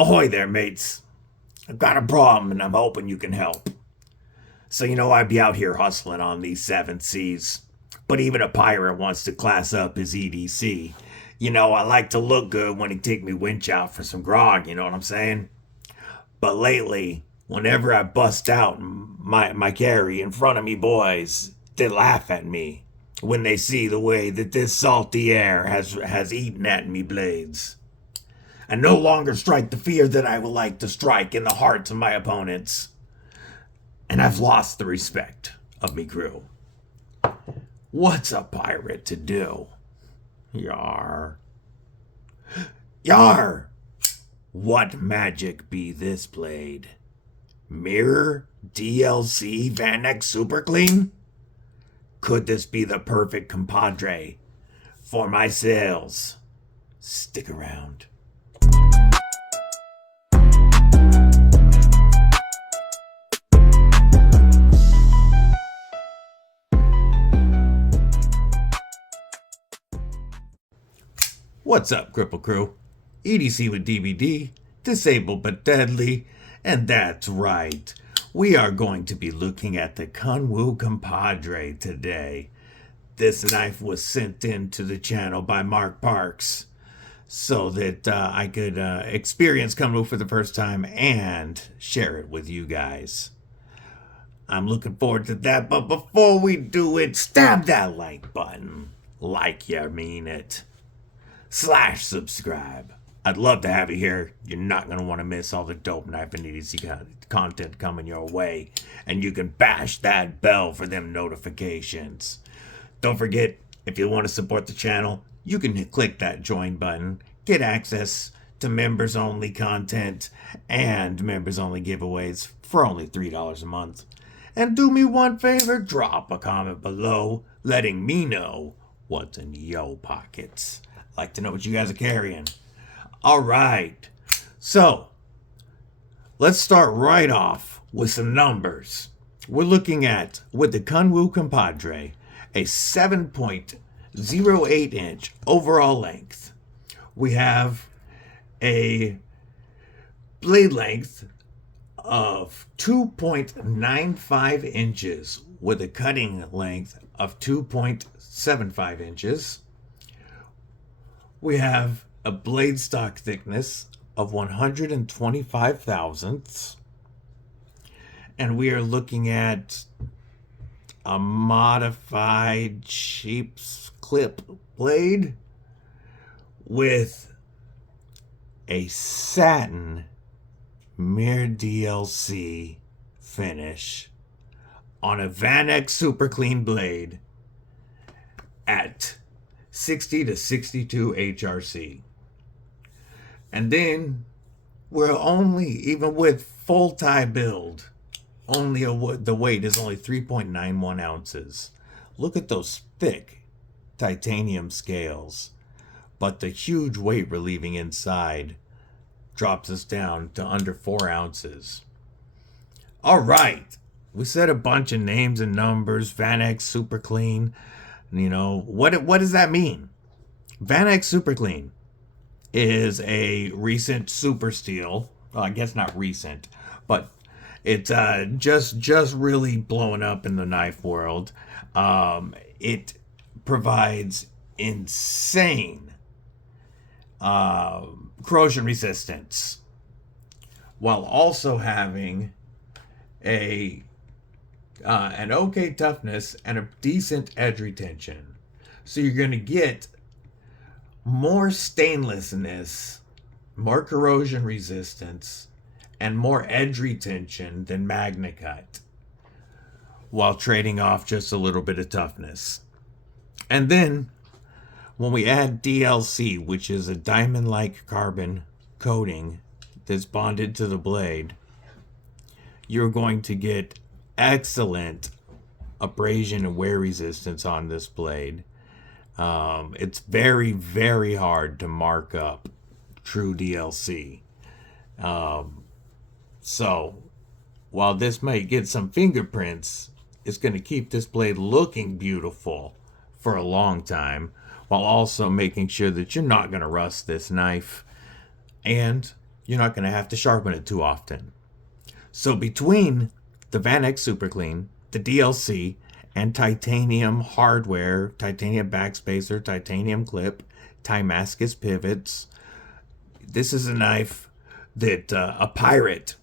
Ahoy there, mates. I've got a problem and I'm hoping you can help. So, I'd be out here hustling on these seven seas. But even a pirate wants to class up his EDC. I like to look good when he take me winch out for some grog, you know what I'm saying? But lately, whenever I bust out my carry in front of me boys, they laugh at me when they see the way that this salty air has eaten at me blades. I no longer strike the fear that I would like to strike in the hearts of my opponents. And I've lost the respect of me crew. What's a pirate to do? Yar. Yar! What magic be this blade? Mirror DLC Vanax Superclean? Could this be the perfect compadre for my sales? Stick around. What's up, Kripple Krew? EDC with DBD, disabled but deadly, and that's right. We are going to be looking at the Kunwu Compadre today. This knife was sent in to the channel by Mark Parks so that I could experience Kunwu for the first time and share it with you guys. I'm looking forward to that, but before we do it, stab that like button, like you mean it. /subscribe. I'd love to have you here. You're not going to want to miss all the dope knife and EDC content coming your way. And you can bash that bell for them notifications. Don't forget, if you want to support the channel, you can click that join button. Get access to members only content and members only giveaways for only $3 a month. And do me one favor, drop a comment below letting me know what's in your pockets. Like to know what you guys are carrying. All right, so let's start right off with some numbers. We're looking at, with the Kunwu Compadre, a 7.08 inch overall length. We have a blade length of 2.95 inches with a cutting length of 2.75 inches. We have a blade stock thickness of 125 thousandths. And we are looking at a modified sheep's clip blade with a satin Mirror DLC finish on a Vanax Superclean blade at 60 to 62 HRC. And then we're only, even with full tie build, the weight is only 3.91 ounces. Look at those thick titanium scales. But the huge weight relieving inside drops us down to under 4 ounces. All right. We said a bunch of names and numbers. Vanax Superclean. What does that mean? Vanax Superclean is a recent super steel. Well, I guess not recent, but it's just really blowing up in the knife world. It provides insane corrosion resistance while also having an okay toughness and a decent edge retention. So you're going to get more stainlessness, more corrosion resistance, and more edge retention than MagnaCut, while trading off just a little bit of toughness. And then when we add DLC, which is a diamond-like carbon coating that's bonded to the blade, you're going to get excellent abrasion and wear resistance on this blade. It's very, very hard to mark up true DLC. So while this might get some fingerprints, it's going to keep this blade looking beautiful for a long time, while also making sure that you're not going to rust this knife and you're not going to have to sharpen it too often. So between the Vanax Superclean, the DLC, and titanium hardware, titanium backspacer, titanium clip, Damascus pivots, this is a knife that a pirate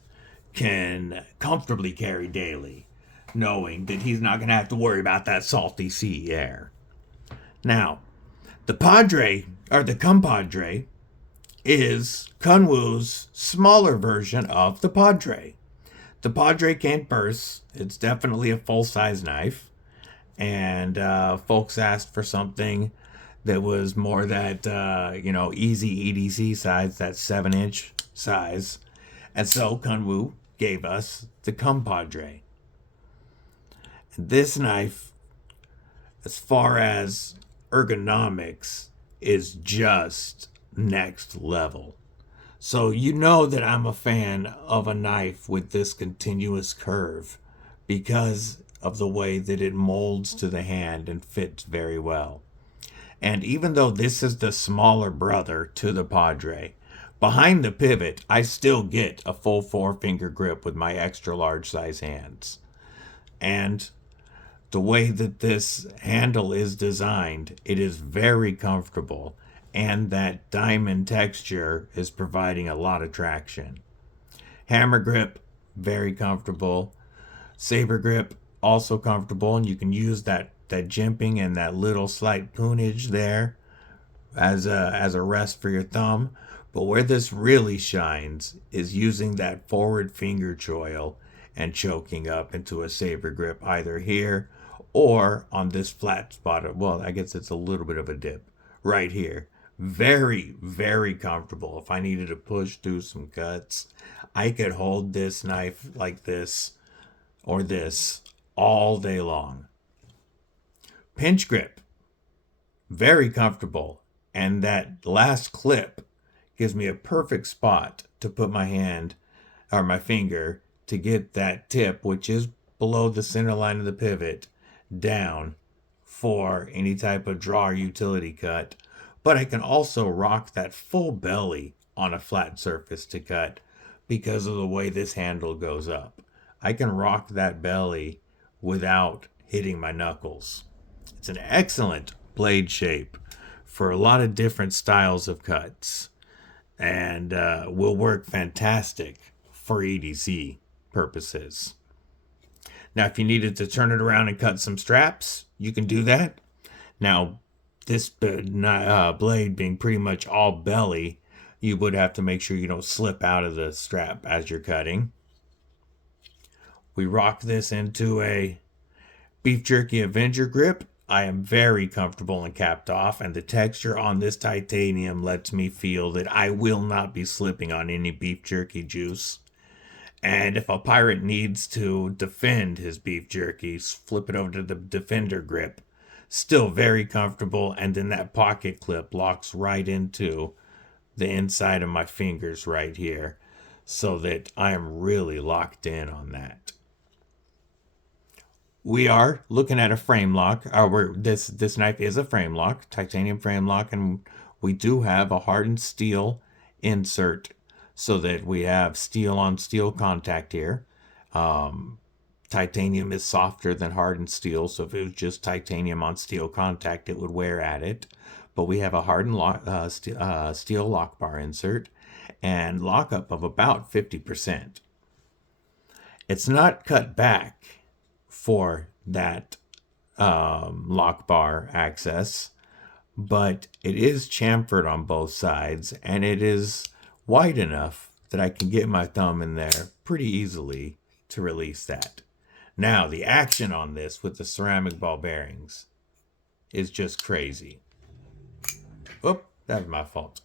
can comfortably carry daily, knowing that he's not going to have to worry about that salty sea air. Now, the Compadre is Kunwu's smaller version of the Padre. The Padre can't burst. It's definitely a full-size knife. And folks asked for something that was more that, easy EDC size, that 7-inch size. And so Kunwu gave us the Compadre. And this knife, as far as ergonomics, is just next level. So you know that I'm a fan of a knife with this continuous curve because of the way that it molds to the hand and fits very well. And even though this is the smaller brother to the Padre, behind the pivot, I still get a full 4-finger grip with my extra large size hands. And the way that this handle is designed, it is very comfortable, and that diamond texture is providing a lot of traction. Hammer grip, very comfortable. Saber grip, also comfortable, and you can use that jimping and that little slight poonage there as a rest for your thumb. But where this really shines is using that forward finger choil and choking up into a saber grip either here or on this flat spot. Well, I guess it's a little bit of a dip right here. Very, very comfortable. If I needed to push through some cuts, I could hold this knife like this or this all day long. Pinch grip, very comfortable. And that last clip gives me a perfect spot to put my hand or my finger to get that tip, which is below the center line of the pivot, down for any type of draw or utility cut. But I can also rock that full belly on a flat surface to cut because of the way this handle goes up. I can rock that belly without hitting my knuckles. It's an excellent blade shape for a lot of different styles of cuts, and will work fantastic for EDC purposes. Now, if you needed to turn it around and cut some straps, you can do that. Now, this blade being pretty much all belly, you would have to make sure you don't slip out of the strap as you're cutting. We rock this into a Beef Jerky Avenger grip. I am very comfortable and capped off, and the texture on this titanium lets me feel that I will not be slipping on any beef jerky juice. And if a pirate needs to defend his beef jerky, flip it over to the Defender grip. Still very comfortable, and then that pocket clip locks right into the inside of my fingers right here, so that I am really locked in on that. We are looking at a frame lock. This knife is a frame lock, titanium frame lock, and we do have a hardened steel insert so that we have steel on steel contact here. Titanium is softer than hardened steel, so if it was just titanium on steel contact, it would wear at it. But we have a hardened steel lock bar insert and lockup of about 50%. It's not cut back for that lock bar access, but it is chamfered on both sides, and it is wide enough that I can get my thumb in there pretty easily to release that. Now, the action on this with the ceramic ball bearings is just crazy. Oop, that's my fault.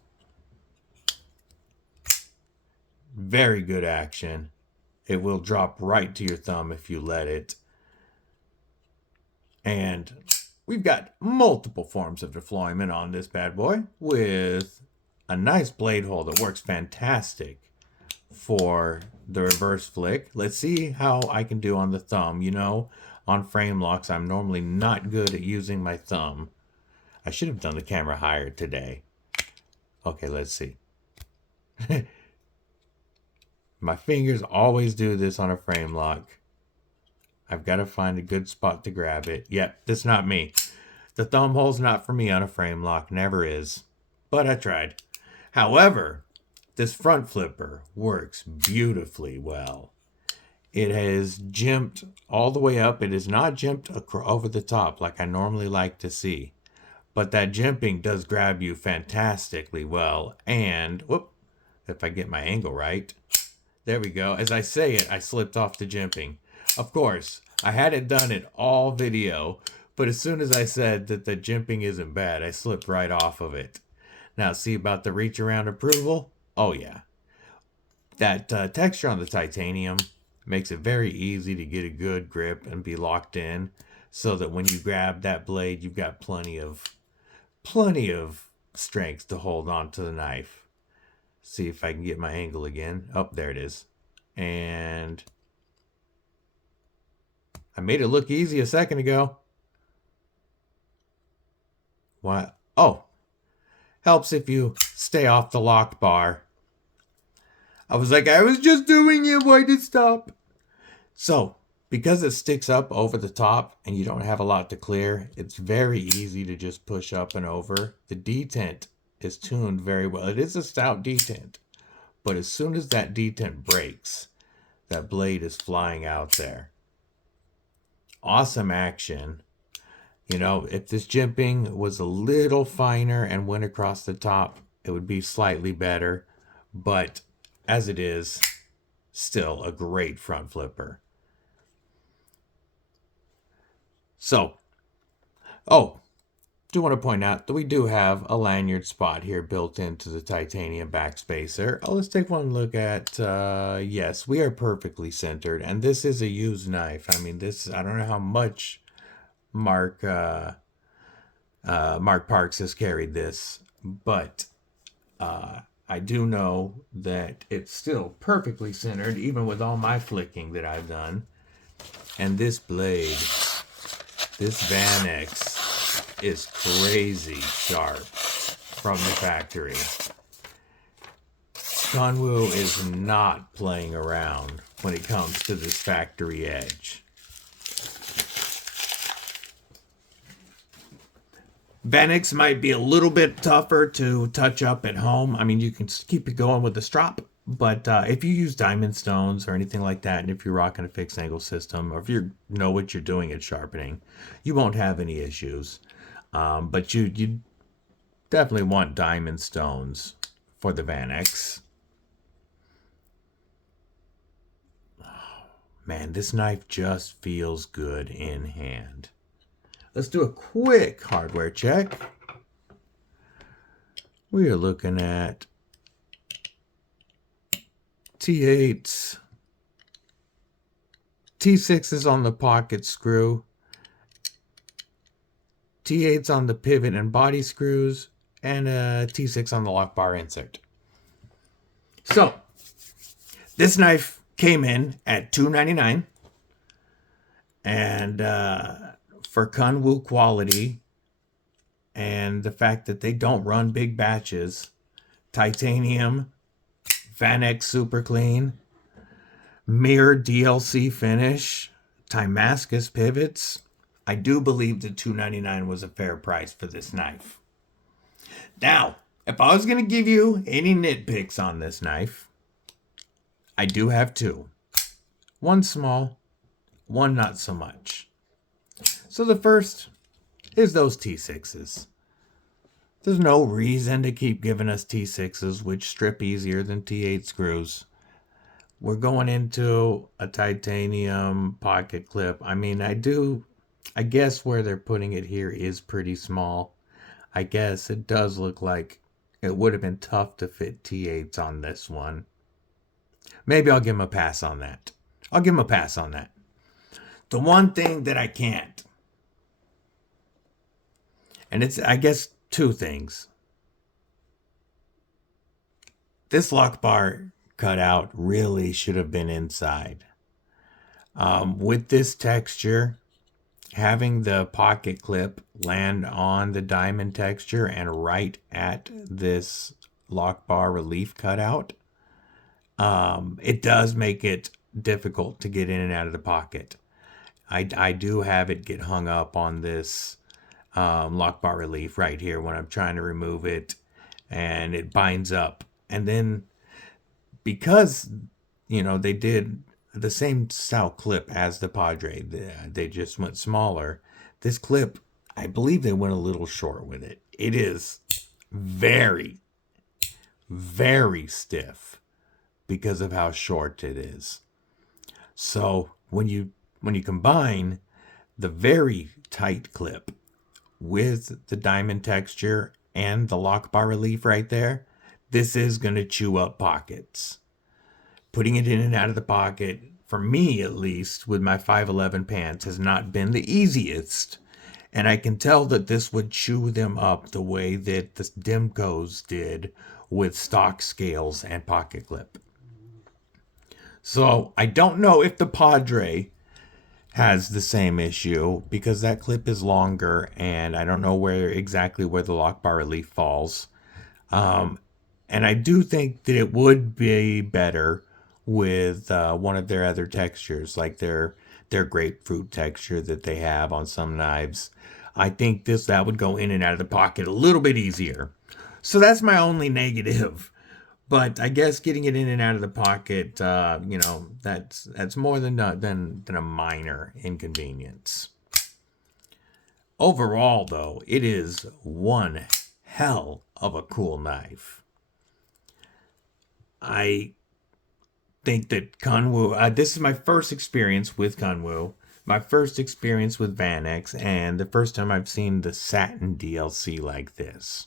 Very good action. It will drop right to your thumb if you let it. And we've got multiple forms of deployment on this bad boy with a nice blade hole that works fantastic for the reverse flick. Let's see how I can do on the thumb. You know, on frame locks, I'm normally not good at using my thumb. I should have done the camera higher today. Okay, let's see. My fingers always do this on a frame lock. I've got to find a good spot to grab it. Yep, that's not me. The thumb hole's not for me on a frame lock. Never is. But I tried. However, this front flipper works beautifully well. It has jimped all the way up. It is not jimped over the top like I normally like to see. But that jimping does grab you fantastically well. And, whoop, if I get my angle right. There we go. As I say it, I slipped off the jimping. Of course, I hadn't done it all video, but as soon as I said that the jimping isn't bad, I slipped right off of it. Now, see about the reach around approval? Oh, yeah. That texture on the titanium makes it very easy to get a good grip and be locked in so that when you grab that blade, you've got plenty of strength to hold on to the knife. See if I can get my angle again. Oh, there it is. And I made it look easy a second ago. What? Oh, helps if you stay off the lock bar. I was like, I was just doing it. Why did it stop? So, because it sticks up over the top and you don't have a lot to clear, it's very easy to just push up and over. The detent is tuned very well. It is a stout detent, but as soon as that detent breaks, that blade is flying out there. Awesome action. You know, if this jimping was a little finer and went across the top, it would be slightly better. But as it is, still a great front flipper. So, do want to point out that we do have a lanyard spot here built into the titanium backspacer. Let's take one look at, yes, we are perfectly centered. And this is a used knife. I mean, this, I don't know how much Mark Parks has carried this, but I do know that it's still perfectly centered, even with all my flicking that I've done. And this blade, this Vanax, is crazy sharp from the factory. Kunwu is not playing around when it comes to this factory edge. Vanax might be a little bit tougher to touch up at home. I mean, you can keep it going with the strop, but if you use diamond stones or anything like that, and if you're rocking a fixed angle system, or if you know what you're doing at sharpening, you won't have any issues. But you definitely want diamond stones for the Vanax. Oh, man, this knife just feels good in hand. Let's do a quick hardware check. We are looking at T8s, T6s on the pocket screw, T8s on the pivot and body screws, and a T6 on the lock bar insert. So, this knife came in at $2.99, and for Kunwu quality and the fact that they don't run big batches, titanium, Vanax Superclean, mirror DLC finish, Damascus pivots, I do believe that $2.99 was a fair price for this knife. Now, if I was going to give you any nitpicks on this knife, I do have two. One small, one not so much. So the first is those T6s. There's no reason to keep giving us T6s, which strip easier than T8 screws. We're going into a titanium pocket clip. I mean, I guess where they're putting it here is pretty small. I guess it does look like it would have been tough to fit T8s on this one. Maybe I'll give him a pass on that. The one thing that I can't, and it's, I guess, two things. This lock bar cutout really should have been inside. With this texture, having the pocket clip land on the diamond texture and right at this lock bar relief cutout, it does make it difficult to get in and out of the pocket. I do have it get hung up on this lock bar relief right here when I'm trying to remove it, and it binds up. And then because, you know, they did the same style clip as the Padre, they just went smaller. This clip, I believe they went a little short with it. It is very, very stiff because of how short it is. So when you combine the very tight clip with the diamond texture and the lock bar relief right there, this is going to chew up pockets. Putting it in and out of the pocket, for me at least, with my 511 pants, has not been the easiest. And I can tell that this would chew them up the way that the Demcos did with stock scales and pocket clip. So I don't know if the Padre has the same issue, because that clip is longer and I don't know exactly where the lock bar relief falls. And I do think that it would be better with one of their other textures, like their grapefruit texture that they have on some knives. I think that would go in and out of the pocket a little bit easier. So that's my only negative. But I guess getting it in and out of the pocket, you know, that's more than a minor inconvenience. Overall, though, it is one hell of a cool knife. I think that Kunwu, this is my first experience with Kunwu, my first experience with Vanax, and the first time I've seen the Satin DLC like this.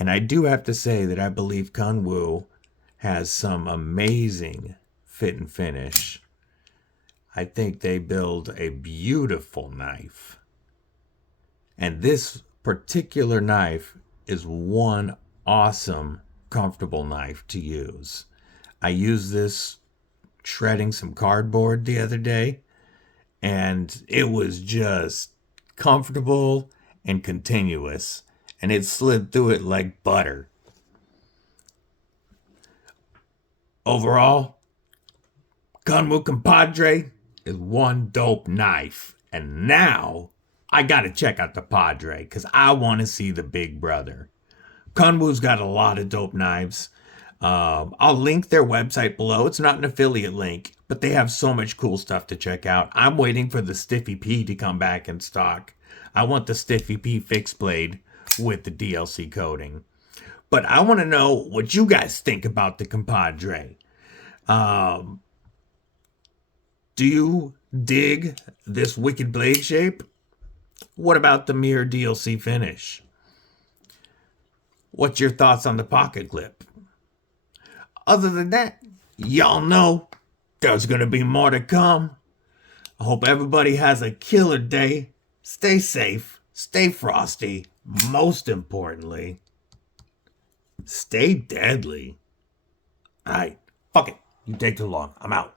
And I do have to say that I believe Kunwu has some amazing fit and finish. I think they build a beautiful knife. And this particular knife is one awesome, comfortable knife to use. I used this shredding some cardboard the other day, and it was just comfortable and continuous, and it slid through it like butter. Overall, Kunwu Compadre is one dope knife, and now I gotta check out the Padre because I want to see the big brother. Kunwu's got a lot of dope knives. I'll link their website below. It's not an affiliate link, but they have so much cool stuff to check out. I'm waiting for the Stiffy P to come back in stock. I want the Stiffy P fixed blade with the DLC coating. But I want to know what you guys think about the Compadre. Do you dig this wicked blade shape? What about the mirror DLC finish? What's your thoughts on the pocket clip? Other than that, y'all know there's going to be more to come. I hope everybody has a killer day. Stay safe, stay frosty. Most importantly, stay deadly. All right, fuck it. You take too long. I'm out.